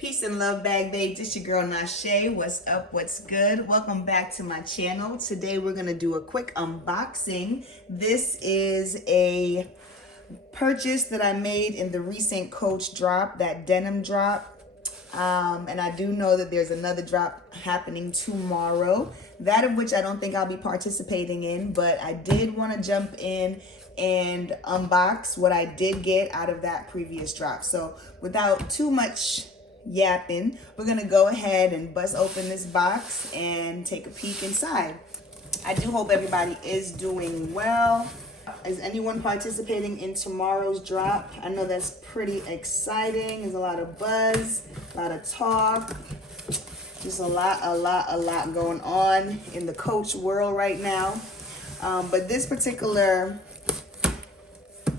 Peace and love, bag babes. It's your girl Nashe. What's up? What's good? Welcome back to my channel. Today we're gonna do a quick unboxing. This is a purchase that I made in the recent Coach drop, that denim drop. And I do know that there's another drop happening tomorrow, that of which I don't think I'll be participating in, but I did want to jump in and unbox what I did get out of that previous drop. So without too much yapping, we're gonna go ahead and bust open this box and take a peek inside. I do hope everybody is doing well. Is anyone participating in tomorrow's drop? I know that's pretty exciting. There's a lot of buzz, a lot of talk, just a lot going on in the Coach world right now. But this particular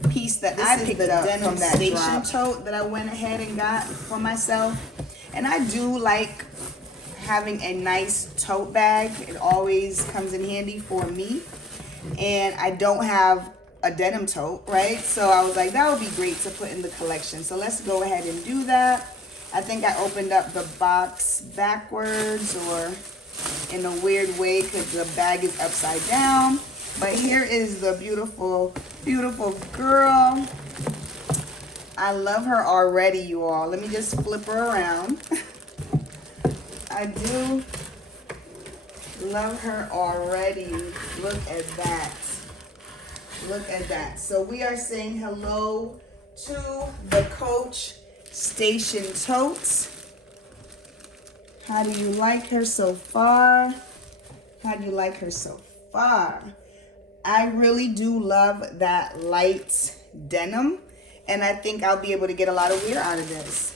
piece that I picked up from that station tote that I went ahead and got for myself. And I do like having a nice tote bag. It always comes in handy for me. And I don't have a denim tote, right? So I was like, that would be great to put in the collection. So let's go ahead and do that. I think I opened up the box backwards or in a weird way because the bag is upside down. But here is the beautiful, beautiful girl. I love her already, you all. Let me just flip her around. I do love her already. Look at that. Look at that. So we are saying hello to the Coach Station Totes. How do you like her so far? How do you like her so far? I really do love that light denim, and I think I'll be able to get a lot of wear out of this.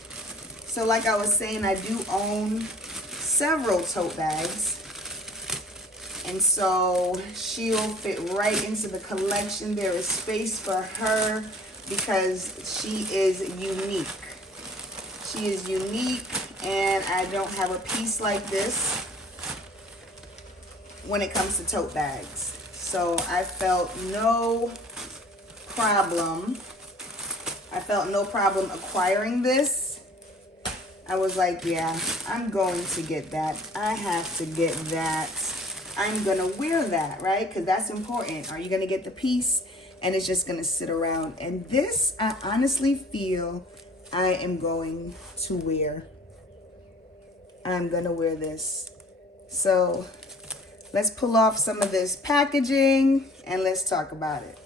So like I was saying, I do own several tote bags, and so she'll fit right into the collection. There is space for her because she is unique. She is unique, and I don't have a piece like this when it comes to tote bags. So I felt no problem. Acquiring this. I was like, yeah, I'm going to get that. I have to get that. I'm going to wear that, right? Because that's important. Are you going to get the piece and it's just going to sit around? And this, I honestly feel I am going to wear. I'm going to wear this. So let's pull off some of this packaging and let's talk about it.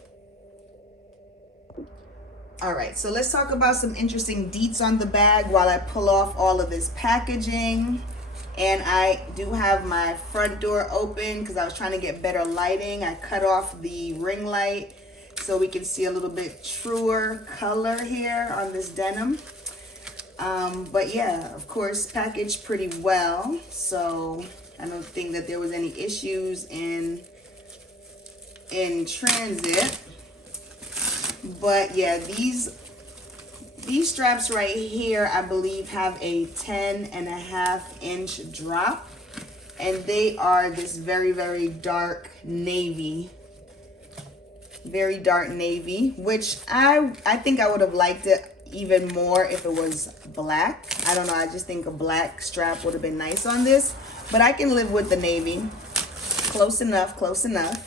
All right, so let's talk about some interesting deets on the bag while I pull off all of this packaging. And I do have my front door open because I was trying to get better lighting. I cut off the ring light so we can see a little bit truer color here on this denim. But yeah, of course, packaged pretty well. So I don't think that there was any issues in transit. But yeah, these straps right here, I believe, have a 10.5-inch drop, and they are this very, very dark navy. Very dark navy, which I think I would have liked it even more if it was black. I don't know, I just think a black strap would have been nice on this, but I can live with the navy. Close enough, close enough.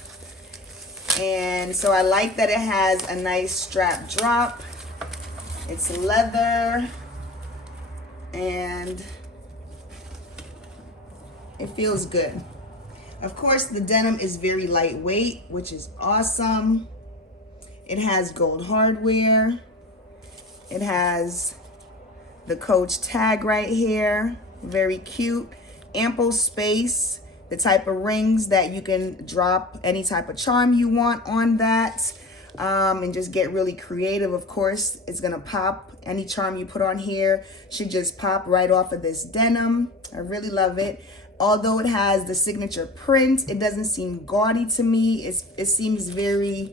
And so I like that it has a nice strap drop. It's leather and it feels good. Of course, the denim is very lightweight, which is awesome. It has gold hardware. It has the Coach tag right here. Very cute. Ample space. The type of rings that you can drop any type of charm you want on that, and just get really creative. Of course, it's gonna pop. Any charm you put on here should just pop right off of this denim. I really love it. Although it has the signature print, it doesn't seem gaudy to me. It seems very,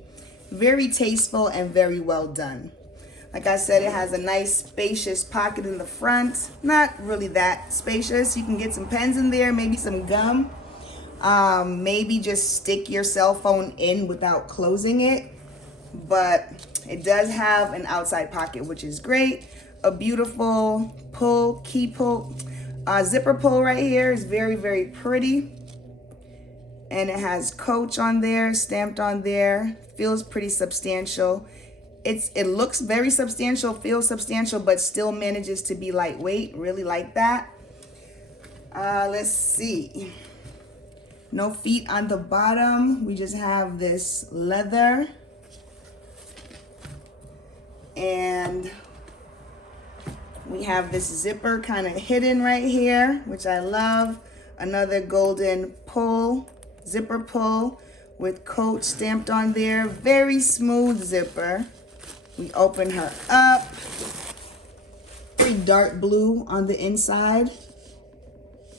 very tasteful and very well done. Like I said, it has a nice spacious pocket in the front. Not really that spacious. You can get some pens in there, maybe some gum. Maybe just stick your cell phone in without closing it. But it does have an outside pocket, which is great. a beautiful pull, key pull, zipper pull right here. Is very, very pretty. And it has Coach on there, stamped on there. Feels pretty substantial. It looks very substantial, feels substantial, but still manages to be lightweight. Really like that. Let's see. No feet on the bottom. We just have this leather. And we have this zipper kind of hidden right here, which I love. Another golden pull, zipper pull with Coach stamped on there. Very smooth zipper. We open her up. Very dark blue on the inside.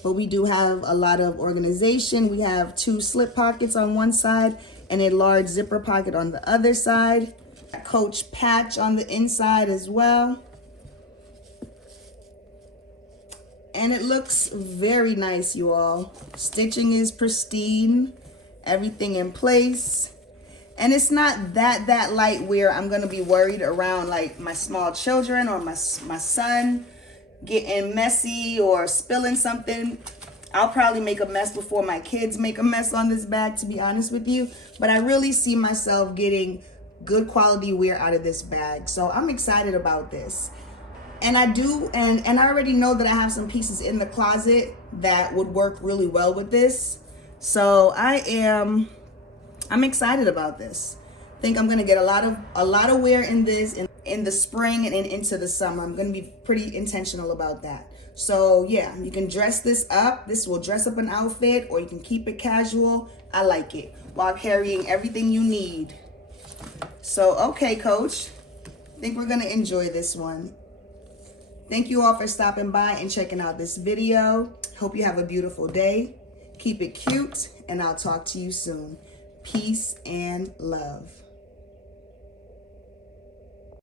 But we do have a lot of organization. We have 2 slip pockets on one side and a large zipper pocket on the other side. A Coach patch on the inside as well. And it looks very nice, you all. Stitching is pristine. Everything in place. And it's not that light where I'm going to be worried around like my small children or my son getting messy or spilling something. I'll probably make a mess before my kids make a mess on this bag, to be honest with you. But I really see myself getting good quality wear out of this bag. So I'm excited about this. And I do, and I already know that I have some pieces in the closet that would work really well with this. So I'm excited about this. I think I'm gonna get a lot of wear in this in the spring and into the summer. I'm gonna be pretty intentional about that. So yeah, you can dress this up. This will dress up an outfit, or you can keep it casual. I like it, while carrying everything you need. So okay, Coach, I think we're gonna enjoy this one. Thank you all for stopping by and checking out this video. Hope you have a beautiful day. Keep it cute, and I'll talk to you soon. Peace and love.